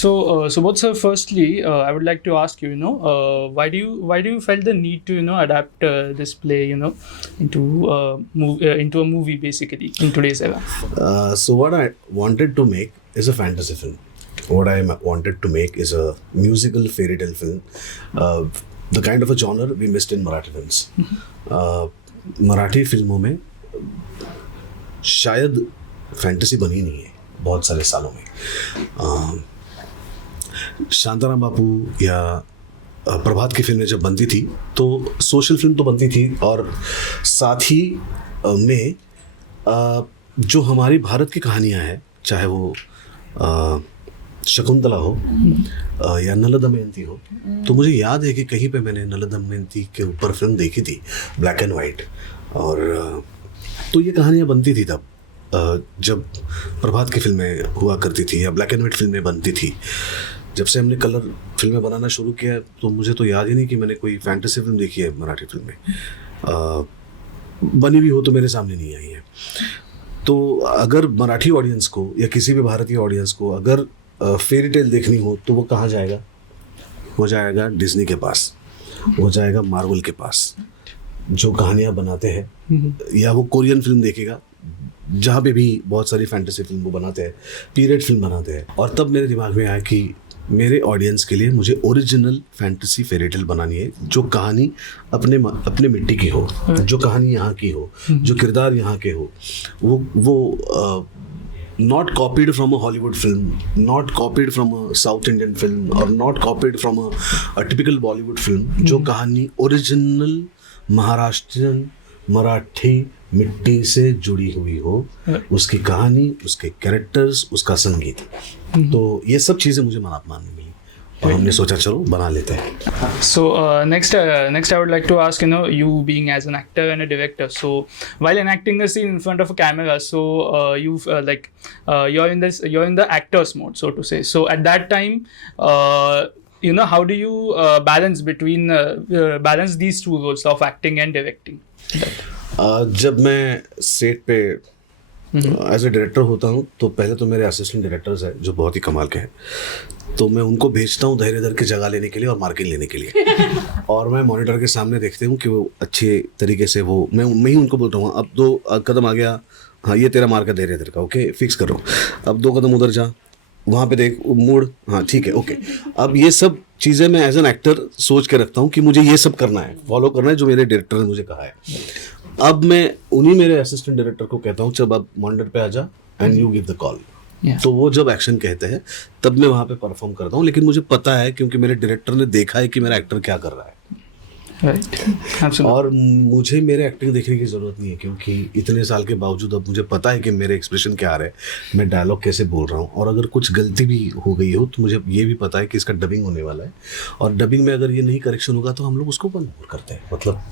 Subodh sir, firstly, I would like to ask you, why do you felt the need to, adapt this play, into a movie basically in today's era? So what I wanted to make is a fantasy film. What I wanted to make is a musical fairy tale film, the kind of a genre we missed in Marathi films. Marathi फिल्मों में शायद fantasy बनी नहीं है बहुत सारे सालों में. शांताराम बापू या प्रभात की फिल्में जब बनती थी तो सोशल फिल्म तो बनती थी, और साथ ही में जो हमारी भारत की कहानियाँ हैं, चाहे वो शकुंतला हो या नल दमयंती हो, तो मुझे याद है कि कहीं पे मैंने नल दमयंती के ऊपर फिल्म देखी थी, ब्लैक एंड वाइट. और तो ये कहानियाँ बनती थी तब, जब प्रभात की फिल्में हुआ करती थी या ब्लैक एंड वाइट फिल्में बनती थी. जब से हमने कलर फिल्में बनाना शुरू किया तो मुझे तो याद ही नहीं कि मैंने कोई फैंटेसी फिल्म देखी है मराठी फिल्म में. बनी भी हो तो मेरे सामने नहीं आई है. तो अगर मराठी ऑडियंस को या किसी भी भारतीय ऑडियंस को अगर फेरी टेल देखनी हो तो वो कहाँ जाएगा? वो जाएगा डिज्नी के पास, वो जाएगा मार्वल के पास जो कहानियाँ बनाते हैं, या वो कोरियन फिल्म देखेगा जहाँ पे भी बहुत सारी फैंटेसी फिल्म वो बनाते हैं, पीरियड फिल्म बनाते हैं. और तब मेरे दिमाग में आया कि मेरे ऑडियंस के लिए मुझे ओरिजिनल फैंटेसी फेरी टेल बनानी है, जो कहानी अपने मिट्टी की हो, जो कहानी यहाँ की हो, जो किरदार यहाँ के हो, वो not copied from a Hollywood film, not copied from a South Indian film, or not copied from a typical Bollywood film. जो कहानी ओरिजिनल महाराष्ट्रियन मराठी मिट्टी से जुड़ी हुई हो, उसकी कहानी, उसके कैरेक्टर्स, उसका संगीत. तो ये सब चीज़ें मुझे मानने मिली और हमने सोचा चलो बना लेते हैं. So next I would like to ask, you being as an actor and a director, so while enacting a scene in front of a camera, so you're in the actor's mode, so to say. So at that time, how do you balance these two roles of acting and directing? जब मैं set पे as a director होता हूँ तो पहले तो मेरे assistant directors हैं जो बहुत ही कमाल के हैं, तो मैं उनको भेजता हूँ धैर्यधर की जगह लेने के लिए और मार्किंग लेने के लिए. और मैं मॉनिटर के सामने देखते हूँ कि वो अच्छे तरीके से वो मैं ही उनको बोलता हूँ अब 2 कदम आ गया, हाँ ये तेरा मार्क है धैर्यधर का, ओके फिक्स करो. अब 2 कदम उधर जा, वहाँ पे देख मूड, हाँ ठीक है ओके. अब ये सब चीज़ें मैं एज एन एक्टर सोच के रखता हूँ कि मुझे ये सब करना है, फॉलो करना है जो मेरे डायरेक्टर ने मुझे कहा है. अब मैं उन्हीं मेरे असिस्टेंट डायरेक्टर को कहता हूँ चल अब मॉनिटर पे आ जा and you give the call. तो वो जब एक्शन कहते हैं तब मैं वहाँ पे परफॉर्म करता हूँ, लेकिन मुझे पता है क्योंकि मेरे डायरेक्टर ने देखा है कि मेरा एक्टर क्या कर रहा है. और मुझे मेरे एक्टिंग देखने की ज़रूरत नहीं है, क्योंकि इतने साल के बावजूद अब मुझे पता है कि मेरे एक्सप्रेशन क्या आ रहे हैं, मैं डायलॉग कैसे बोल रहा हूँ. और अगर कुछ गलती भी हो गई हो तो मुझे ये भी पता है कि इसका डबिंग होने वाला है, और डबिंग में अगर ये नहीं करेक्शन होगा तो हम लोग उसको बंद करते हैं. मतलब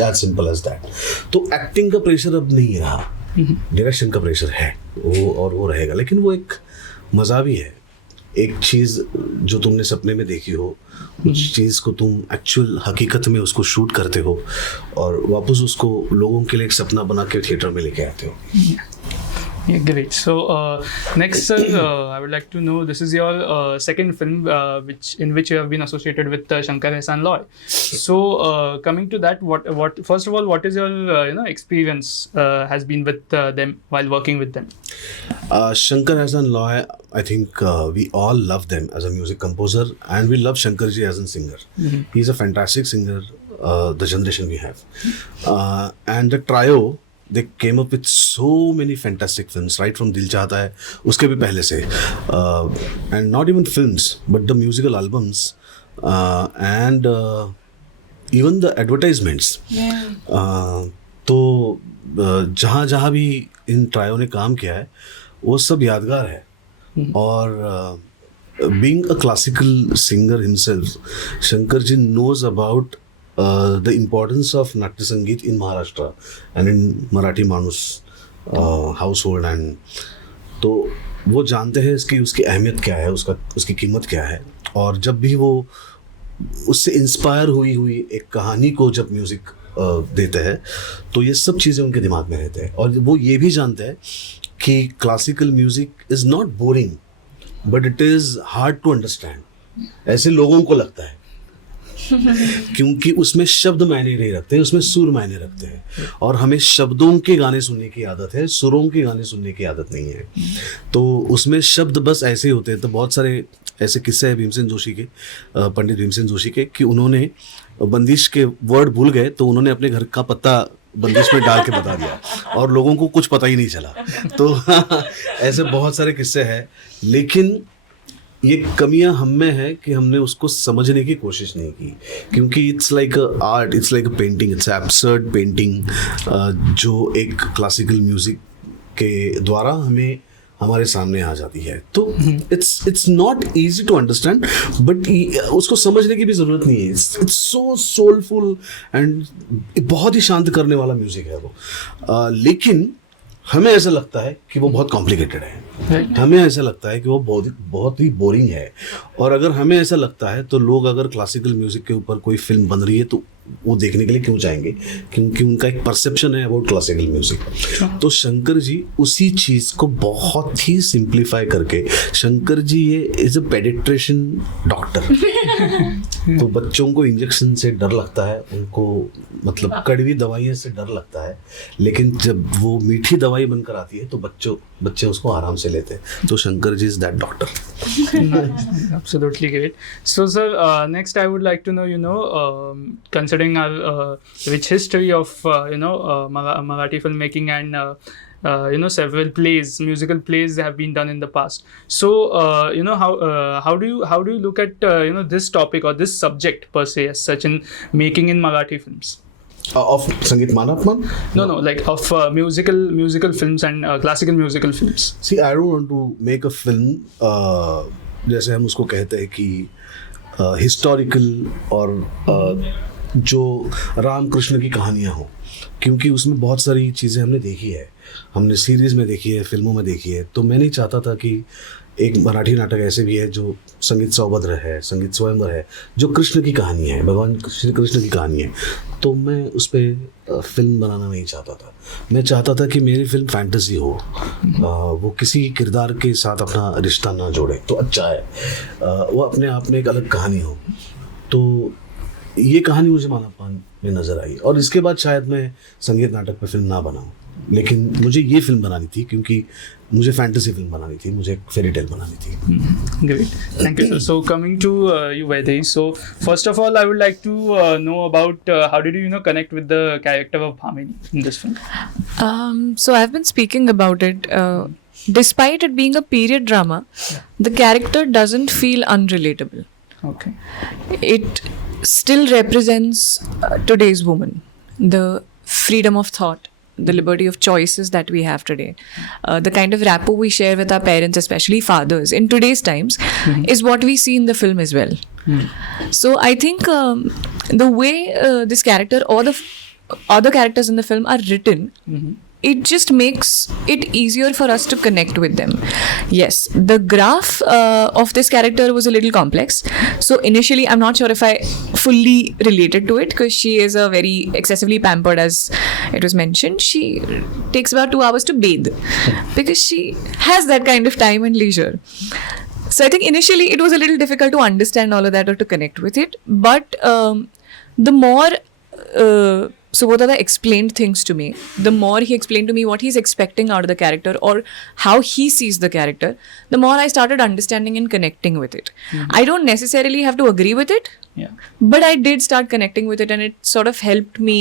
एज सिंपल एज दैट. तो एक्टिंग का प्रेशर अब नहीं रहा, डायरेक्शन का प्रेशर है वो रहेगा. लेकिन वो एक मज़ा भी है, एक चीज़ जो तुमने सपने में देखी हो, उस चीज़ को तुम एक्चुअल हकीकत में उसको शूट करते हो और वापस उसको लोगों के लिए एक सपना बना के थिएटर में लेके आते हो. Yeah, great. So next, sir, I would like to know, this is your second film in which you have been associated with Shankar Ehsaan Loy. So coming to that, what first of all, what is your experience has been with them while working with them? Shankar Ehsaan Loy, I think we all love them as a music composer, and we love Shankar ji as a singer. He's a fantastic singer, the generation we have. And the trio, they came up with so many fantastic films, right from Dil Chahta Hai, uske bhi pehle se, and not even films but the musical albums, and even the advertisements. तो जहाँ जहाँ भी इन trio ने काम किया है वो सब यादगार है. और being a classical singer himself, Shankar ji knows about the importance of Natya Sangeet in Maharashtra and in Marathi Manus household, and तो वो जानते हैं उसकी अहमियत क्या है, उसकी कीमत क्या है. और जब भी वो उससे इंस्पायर हुई एक कहानी को जब म्यूज़िक देते हैं तो ये सब चीज़ें उनके दिमाग में रहते हैं. और वो ये भी जानते हैं कि classical music is not boring, but it is hard to understand, ऐसे लोगों को लगता है क्योंकि उसमें शब्द मायने नहीं रखते, उसमें सुर मायने रखते हैं, और हमें शब्दों के गाने सुनने की आदत है, सुरों के गाने सुनने की आदत नहीं है। तो उसमें शब्द बस ऐसे ही होते हैं। तो बहुत सारे ऐसे किस्से हैं भीमसेन जोशी के, पंडित भीमसेन जोशी के, कि उन्होंने बंदिश के वर्ड भूल गए तो उन्होंने अपने घर का पत्ता बंदिश में डाल के बता दिया और लोगों को कुछ पता ही नहीं चला। तो ऐसे बहुत सारे किस्से हैं, लेकिन ये कमियां हम में है कि हमने उसको समझने की कोशिश नहीं की, क्योंकि it's like art, it's like a painting, it's absurd painting, जो एक क्लासिकल म्यूजिक के द्वारा हमें हमारे सामने आ जाती है। तो it's not easy to understand, but उसको समझने की भी ज़रूरत नहीं है। इट्स सो सोलफुल एंड बहुत ही शांत करने वाला म्यूज़िक है वो। लेकिन हमें ऐसा लगता है कि वो बहुत कॉम्प्लिकेटेड है, हमें ऐसा लगता है कि वो बहुत ही बोरिंग है। और अगर हमें ऐसा लगता है तो लोग अगर क्लासिकल म्यूज़िक के ऊपर कोई फिल्म बन रही है तो वो देखने के लिए क्यों जाएंगे, क्योंकि उनका एक परसेप्शन है अबाउट क्लासिकल म्यूजिक। तो शंकर जी उसी चीज़ को बहुत ही सिंप्लीफाई करके, शंकर जी ये इज अ पेडिट्रिशियन डॉक्टर। तो बच्चों को इंजेक्शन से डर लगता है, उनको मतलब कड़वी दवाइयों से डर लगता है, लेकिन जब वो मीठी दवाई बनकर आती है तो बच्चे उसको आराम से लेते हैं। तो Shankar ji is that doctor. Absolutely great. So, sir, next I would like to know, considering our rich history of Marathi filmmaking and several plays, musical plays have been done in the past. So, how do you look at this topic or this subject per se as such in making in Marathi films? Of Sangeet Manapman? No, like of musical films and classical musical films. See, I don't want to make a film जैसे हम उसको कहते हैं कि historical और जो राम कृष्ण की कहानियाँ हों, क्योंकि उसमें बहुत सारी चीज़ें हमने देखी है, हमने सीरीज़ में देखी है, फिल्मों में देखी है। तो मैं नहीं चाहता था कि एक मराठी नाटक ऐसे भी है जो संगीत सौभद्र है, संगीत स्वयंवर है, जो कृष्ण की कहानी है, भगवान श्री कृष्ण की कहानी है, तो मैं उस पर फिल्म बनाना नहीं चाहता था। मैं चाहता था कि मेरी फिल्म फैंटेसी हो, वो किसी किरदार के साथ अपना रिश्ता ना जोड़े तो अच्छा है, वो अपने आप में एक अलग कहानी हो। तो ये कहानी मुझे मानापान में नज़र आई, और इसके बाद शायद मैं संगीत नाटक पर फिल्म ना बनाऊँ, लेकिन मुझे ये फिल्म बनानी थी क्योंकि मुझे फैंटेसी फिल्म बनानी थी, मुझे फेरी टेल बनानी थी। Great, thank you, sir. So coming to you, Vaidehi. So first of all, I would like to know about how did you connect with the character of Bhamini in this film? So I've been speaking about it. Despite it being a period drama, the character doesn't feel unrelatable. Okay. It still represents today's woman, the freedom of thought, the liberty of choices that we have today, the kind of rapport we share with our parents, especially fathers in today's times, is what we see in the film as well. So I think the way this character or the other characters in the film are written, it just makes it easier for us to connect with them. Yes, the graph of this character was a little complex. So initially, I'm not sure if I fully related to it, because she is a very excessively pampered, as it was mentioned. She takes about 2 hours to bathe because she has that kind of time and leisure. So I think initially it was a little difficult to understand all of that or to connect with it. But the more Subodhada explained things to me, the more he explained to me what he's expecting out of the character or how he sees the character, the more I started understanding and connecting with it. I don't necessarily have to agree with it, but I did start connecting with it, and it sort of helped me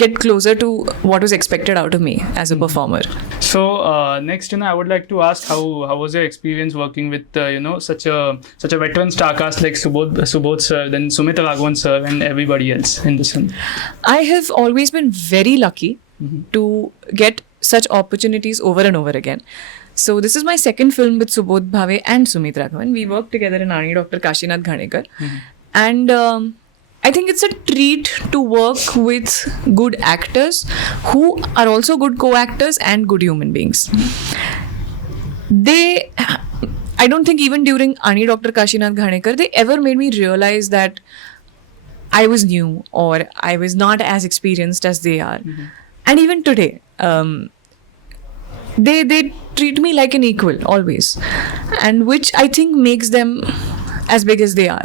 get closer to what was expected out of me as a performer. So next, I would like to ask how was your experience working with such a veteran star cast like Subodh sir, then Sumit Raghavan sir, and everybody else in this film? I have always been very lucky to get such opportunities over and over again. So this is my second film with Subodh Bhave and Sumit Raghavan. We worked together in Ani Dr. Kashinath Ghanekar, and I think it's a treat to work with good actors who are also good co-actors and good human beings. I don't think even during Ani Dr. Kashinath Ghanekar, they ever made me realize that I was new or I was not as experienced as they are. And even today, they treat me like an equal always, and which I think makes them as big as they are.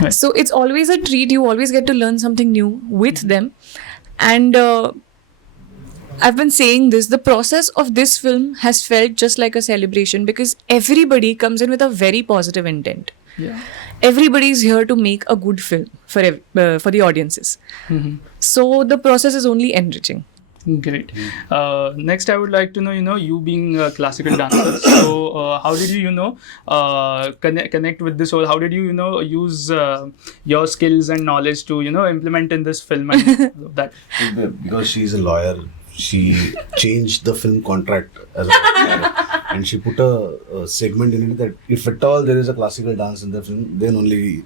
Right. So it's always a treat. You always get to learn something new with them. And I've been saying this, the process of this film has felt just like a celebration because everybody comes in with a very positive intent. Yeah. Everybody is here to make a good film for the audiences. So the process is only enriching. Great. Next, I would like to know, you being a classical dancer. So, how did you, connect with this whole? How did you, use your skills and knowledge to, implement in this film and all of that? Because she's a lawyer, she changed the film contract as a lawyer, and she put a segment in it that if at all there is a classical dance in the film, then only.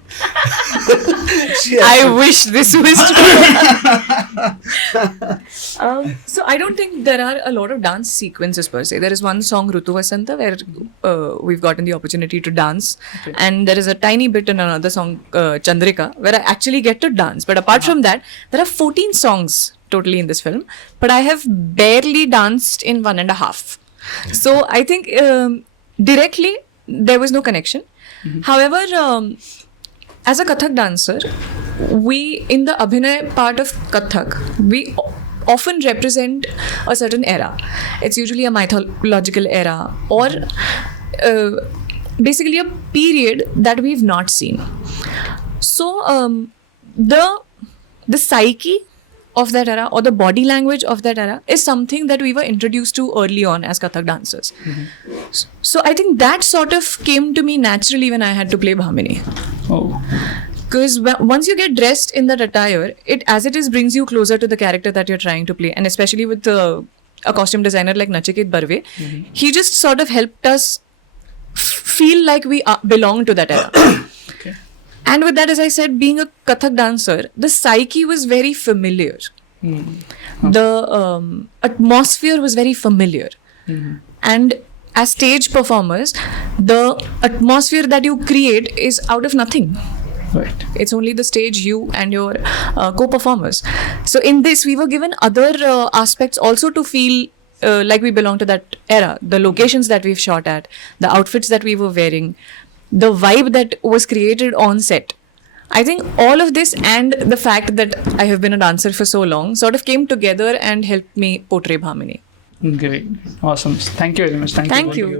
I wish this was true. So I don't think there are a lot of dance sequences per se. There is one song, Rutu Vasanta, where we've gotten the opportunity to dance. Okay. And there is a tiny bit in another song, Chandrika, where I actually get to dance. But apart from that, there are 14 songs totally in this film. But I have barely danced in 1.5. So I think directly there was no connection. However, as a Kathak dancer, we, in the Abhinay part of Kathak, we often represent a certain era. It's usually a mythological era or basically a period that we've not seen. So the psyche of that era or the body language of that era is something that we were introduced to early on as Kathak dancers. So I think that sort of came to me naturally when I had to play Bhamini. Oh. Because once you get dressed in that attire, it as it is brings you closer to the character that you're trying to play. And especially with a costume designer like Nachiket Barve, he just sort of helped us feel like we belong to that era. Okay. And with that, as I said, being a Kathak dancer, the psyche was very familiar. The atmosphere was very familiar. And as stage performers, the atmosphere that you create is out of nothing. Right. It's only the stage, you and your co-performers. So in this, we were given other aspects also to feel like we belong to that era. The locations that we've shot at, the outfits that we were wearing, the vibe that was created on set. I think all of this and the fact that I have been a dancer for so long sort of came together and helped me portray Bhamini. Great. Awesome. Thank you very much. Thank you.